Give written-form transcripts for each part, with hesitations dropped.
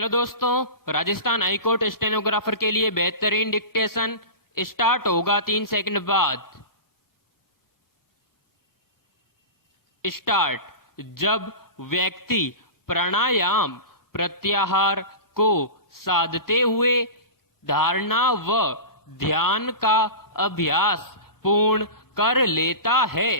Hello दोस्तों, Rajasthan high court stenographer के लिए बेहतरीन डिक्टेशन स्टार्ट होगा 3 सेकंड बाद। स्टार्ट। जब व्यक्ति प्राणायाम प्रत्याहार को साधते हुए धारणा व ध्यान का अभ्यास पूर्ण कर लेता है,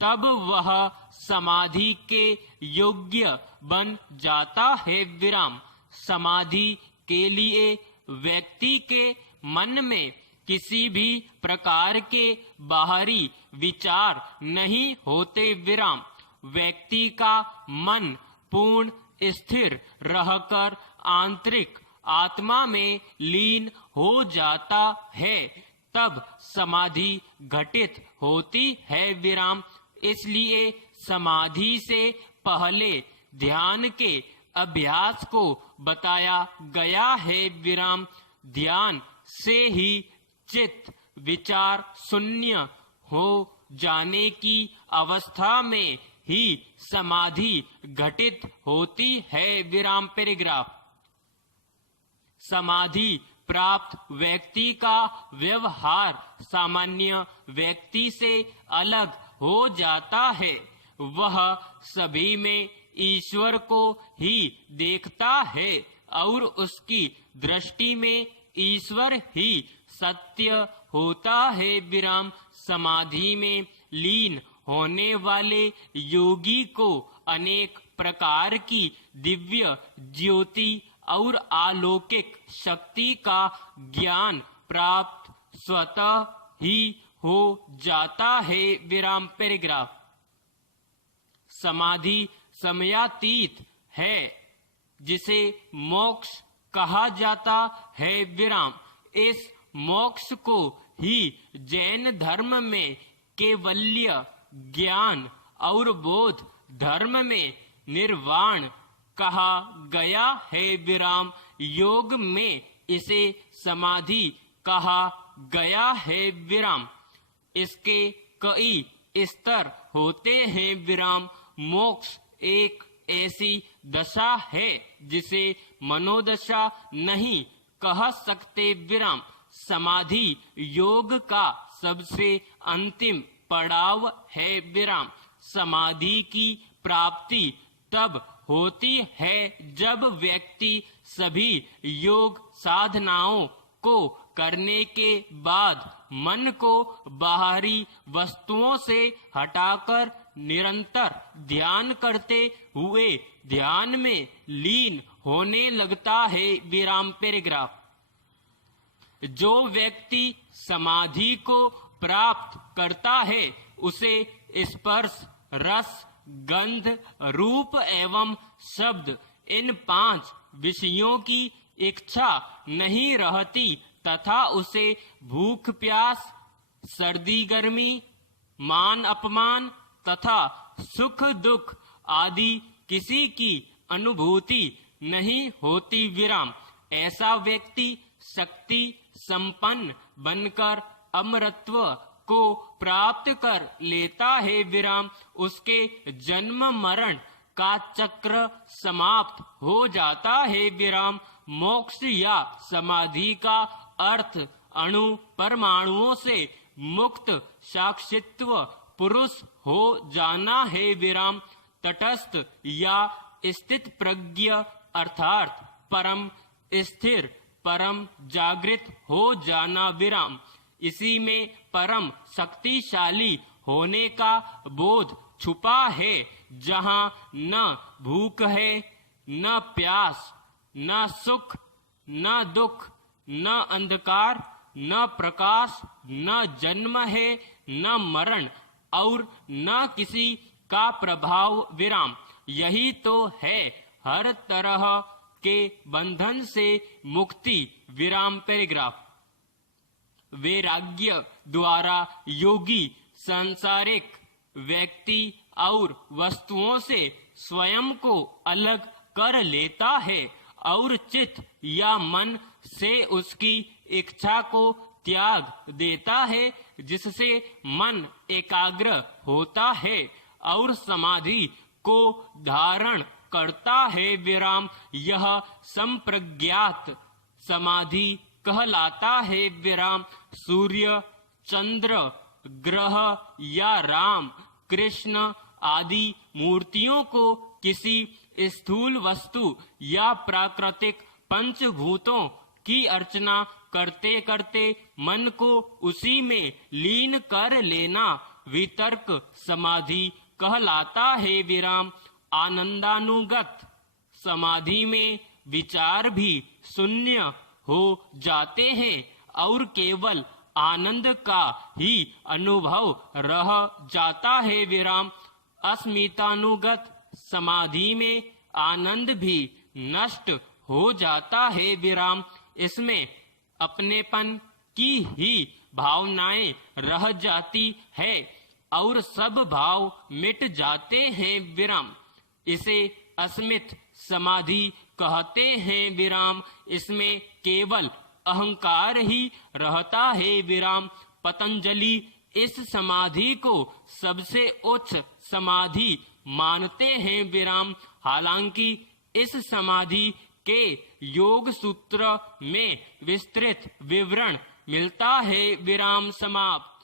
तब वह समाधि के योग्य बन जाता है। विराम। समाधि के लिए व्यक्ति के मन में किसी भी प्रकार के बाहरी विचार नहीं होते। विराम। व्यक्ति का मन पूर्ण स्थिर रहकर आंतरिक आत्मा में लीन हो जाता है, तब समाधि घटित होती है। विराम। इसलिए समाधि से पहले ध्यान के अभ्यास को बताया गया है। विराम। ध्यान से ही चित्त विचार शून्य हो जाने की अवस्था में ही समाधि घटित होती है। विराम। पैराग्राफ। समाधि प्राप्त व्यक्ति का व्यवहार सामान्य व्यक्ति से अलग हो जाता है। वह सभी में ईश्वर को ही देखता है और उसकी दृष्टि में ईश्वर ही सत्य होता है। विराम। समाधि में लीन होने वाले योगी को अनेक प्रकार की दिव्य ज्योति और अलौकिक शक्ति का ज्ञान प्राप्त स्वतः ही हो जाता है। विराम। पैराग्राफ। समाधि समयातीत है, जिसे मोक्ष कहा जाता है। विराम। इस मोक्ष को ही जैन धर्म में कैवल्य ज्ञान और बौद्ध धर्म में निर्वाण कहा गया है। विराम। योग में इसे समाधि कहा गया है। विराम। इसके कई स्तर होते हैं। विराम। मोक्ष एक ऐसी दशा है जिसे मनोदशा नहीं कह सकते। विराम। समाधि योग का सबसे अंतिम पड़ाव है। विराम। समाधि की प्राप्ति तब होती है जब व्यक्ति सभी योग साधनाओं को करने के बाद मन को बाहरी वस्तुओं से हटाकर निरंतर ध्यान करते हुए ध्यान में लीन होने लगता है। विराम। पैराग्राफ। जो व्यक्ति समाधि को प्राप्त करता है, उसे स्पर्श, रस, गंध, रूप एवं शब्द, इन 5 विषयों की इच्छा नहीं रहती तथा उसे भूख प्यास, सर्दी गर्मी, मान अपमान तथा सुख दुख आदि किसी की अनुभूति नहीं होती। विराम। ऐसा व्यक्ति शक्ति संपन्न बनकर अमरत्व को प्राप्त कर लेता है। विराम। उसके जन्म मरण का चक्र समाप्त हो जाता है। विराम। मोक्ष या समाधि का अर्थ अणु परमाणुओं से मुक्त साक्षित्व पुरुष हो जाना है। विराम। तटस्थ या स्थित प्रज्ञ अर्थात परम स्थिर, परम जागृत हो जाना। विराम। इसी में परम शक्तिशाली होने का बोध छुपा है, जहाँ न भूख है, न प्यास, न सुख, न दुख, न अंधकार, न प्रकाश, न जन्म है, न मरण और न किसी का प्रभाव। विराम। यही तो है हर तरह के बंधन से मुक्ति। विराम। पैराग्राफ। वैराग्य द्वारा योगी सांसारिक व्यक्ति और वस्तुओं से स्वयं को अलग कर लेता है और चित्त या मन से उसकी इच्छा को त्याग देता है, जिससे मन एकाग्र होता है और समाधि को धारण करता है विराम, यह संप्रज्ञात समाधि कहलाता है विराम। सूर्य, चंद्र, ग्रह या राम, कृष्ण आदि मूर्तियों को किसी स्थूल वस्तु या प्राकृतिक पंचभूतों की अर्चना करते करते मन को उसी में लीन कर लेना वितर्क समाधि कहलाता है विराम। आनंदानुगत समाधि में विचार भी शून्य हो जाते हैं और केवल आनंद का ही अनुभव रह जाता है विराम। अस्मितानुगत समाधि में आनंद भी नष्ट हो जाता है विराम। इसमें अपनेपन की ही भावनाएं रह जाती है और सब भाव मिट जाते हैं विराम। इसे अस्मित समाधि कहते हैं विराम। इसमें केवल अहंकार ही रहता है विराम। पतंजलि इस समाधि को सबसे उच्च समाधि मानते हैं विराम। हालांकि इस समाधि के योग सूत्र में विस्तृत विवरण मिलता है विराम। समाप्त।